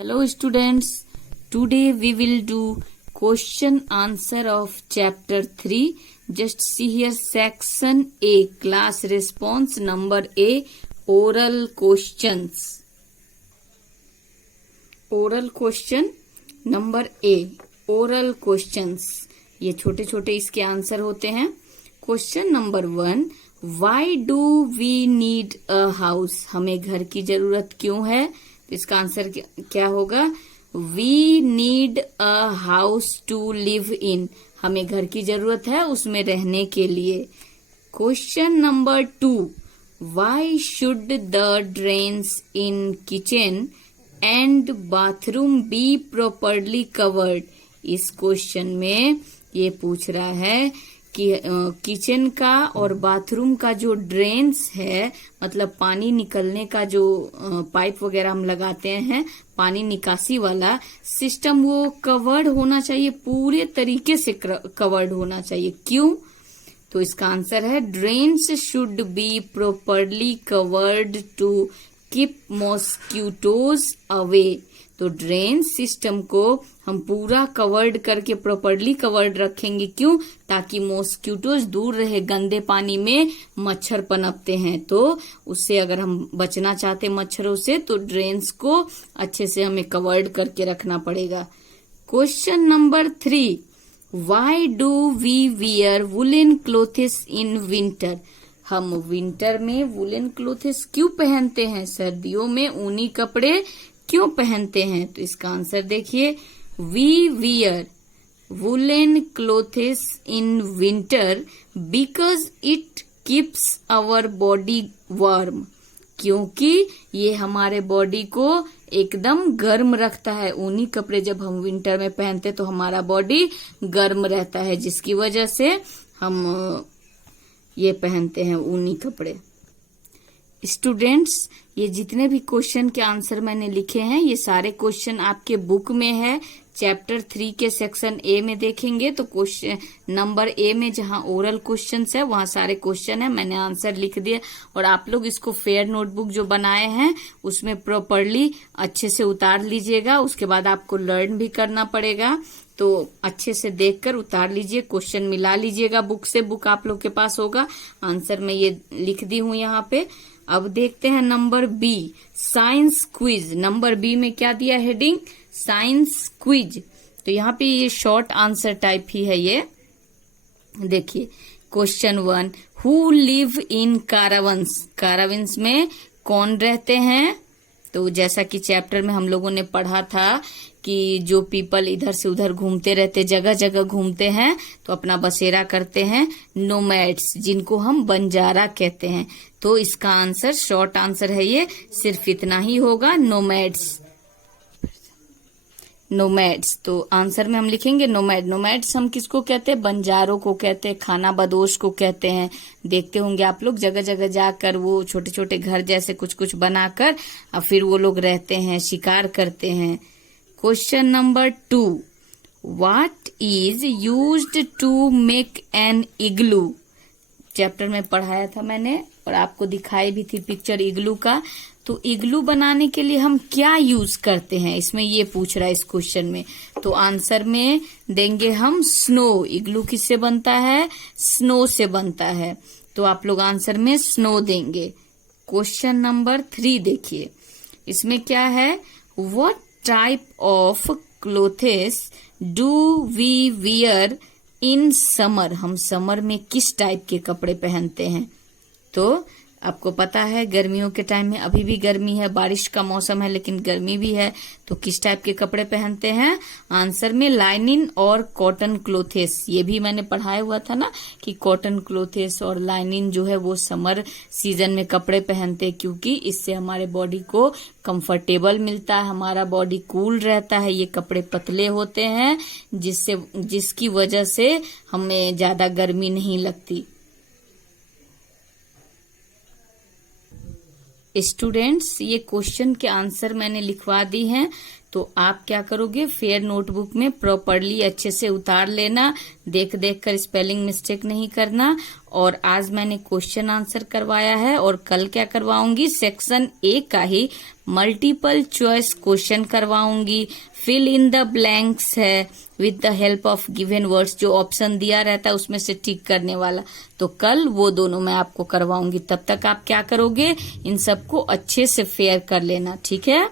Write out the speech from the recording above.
Hello students, today we will do question answer of chapter 3. Just see here section A, class response number A, oral questions. Oral question number A, oral questions. ये छोटे छोटे इसके answer होते हैं. Question number 1, why do we need a house? हमें घर की जरूरत क्यों है? इसका आंसर क्या होगा? We need a house to live in. हमें घर की जरूरत है उसमें रहने के लिए. Question number 2, why should the drains in kitchen and bathroom be properly covered? इस क्वेश्चन में ये पूछ रहा है कि किचन का और बाथरूम का जो ड्रेन्स है, मतलब पानी निकलने का जो पाइप वगैरह हम लगाते हैं, पानी निकासी वाला सिस्टम, वो कवर्ड होना चाहिए, पूरे तरीके से कवर्ड होना चाहिए. क्यों? तो इसका आंसर है drains should be properly covered to keep mosquitoes away. तो ड्रेन सिस्टम को हम पूरा कवर्ड करके प्रॉपरली कवर्ड रखेंगे. क्यों? ताकि मॉस्किटोज दूर रहे. गंदे पानी में मच्छर पनपते हैं, तो उससे अगर हम बचना चाहते मच्छरों से तो ड्रेन्स को अच्छे से हमें कवर्ड करके रखना पड़ेगा. Question number 3, why do we wear woollen clothes in winter? हम विंटर में वुलन क्लोथ्स क्यों पहनते हैं? सर्दियों में ऊनी कपड़े क्यों पहनते हैं? तो इसका आंसर देखिए, we wear woollen clothes in winter because it keeps our body warm. क्योंकि ये हमारे बॉडी को एकदम गर्म रखता है. ऊनी कपड़े जब हम विंटर में पहनते तो हमारा बॉडी गर्म रहता है, जिसकी वजह से हम ये पहनते हैं ऊनी कपड़े. स्टूडेंट्स, ये जितने भी क्वेश्चन के आंसर मैंने लिखे हैं, ये सारे क्वेश्चन आपके बुक में है. चैप्टर 3 के सेक्शन ए में देखेंगे तो क्वेश्चन नंबर ए में जहां ओरल क्वेश्चंस है वहां सारे क्वेश्चन है. मैंने आंसर लिख दिया और आप लोग इसको फेयर नोटबुक जो बनाए हैं उसमें प्रॉपरली अच्छे से उतार लीजिएगा. उसके बाद आपको लर्न भी करना पड़ेगा, तो अच्छे से देखकर उतार लीजिए, क्वेश्चन मिला लीजिएगा बुक से. बुक आप लोग के पास होगा. आंसर मैं ये लिख दी हूं यहाँ पे. अब देखते हैं number B, science quiz. Number B में क्या दिया हेडिंग? Science quiz. तो यहाँ पे ये शॉर्ट आंसर टाइप ही है. ये देखिए क्वेश्चन 1, हु लिव इन कारावंस? कारावंस में कौन रहते हैं? तो जैसा कि चैप्टर में हम लोगों ने पढ़ा था कि जो पीपल इधर से उधर घूमते रहते, जगह जगह घूमते हैं, तो अपना बसेरा करते हैं, नोमैड्स, जिनको हम बंजारा कहते हैं. तो इसका आंसर शॉर्ट आंसर है ये, सिर्फ इतना ही होगा, नोमैड्स. नोमैड्स. तो आंसर में हम लिखेंगे नोमैड. नोमैड्स हम किसको कहते हैं? बंजारों को कहते हैं, खाना बदोश को कहते हैं. देखते होंगे आप लोग जगह जगह जाकर वो छोटे छोटे घर जैसे कुछ कुछ बनाकर और फिर वो लोग रहते हैं, शिकार करते हैं. Question number 2, what is used to make an igloo? Chapter में पढ़ाया था मैंने और आपको दिखाई भी थी पिक्चर इग्लू का. तो इग्लू बनाने के लिए हम क्या यूज करते हैं, इसमें ये पूछ रहा है इस क्वेश्चन में. तो आंसर में देंगे हम स्नो. इग्लू किससे बनता है? स्नो से बनता है. तो आप लोग आंसर में स्नो देंगे. क्वेश्चन नंबर 3 देखिए, इसमें क्या है? What type of clothes do we wear in summer? हम समर में किस टाइप के कपड़े पहनते हैं? तो आपको पता है गर्मियों के टाइम में, अभी भी गर्मी है, बारिश का मौसम है लेकिन गर्मी भी है, तो किस टाइप के कपड़े पहनते हैं? आंसर में लाइनिन और कॉटन क्लोथेस. ये भी मैंने पढ़ाया हुआ था ना कि कॉटन क्लोथेस और लाइनिन जो है वो समर सीजन में कपड़े पहनते हैं, क्योंकि इससे हमारे बॉडी को कंफर्टेबल मिलता है, हमारा बॉडी कूल रहता है. ये कपड़े पतले होते हैं जिसकी वजह से हमें ज्यादा गर्मी नहीं लगती. स्टूडेंट्स, ये क्वेश्चन के आंसर मैंने लिखवा दी हैं. तो आप क्या करोगे, फेयर नोटबुक में प्रॉपरली अच्छे से उतार लेना, देख देख कर स्पेलिंग मिस्टेक नहीं करना। और आज मैंने क्वेश्चन आंसर करवाया है और कल क्या करवाऊंगी, सेक्शन ए का ही मल्टीपल चॉइस क्वेश्चन करवाऊंगी। फिल इन द ब्लैंक्स है with the help of given words, जो ऑप्शन दिया रहता है उसमें से टिक करने वाला। तो कल वो दोनों मैं आपको करवाऊंगी। तब तक आप क्या करोगे, इन सबको अच्छे से फेयर कर लेना, ठीक है।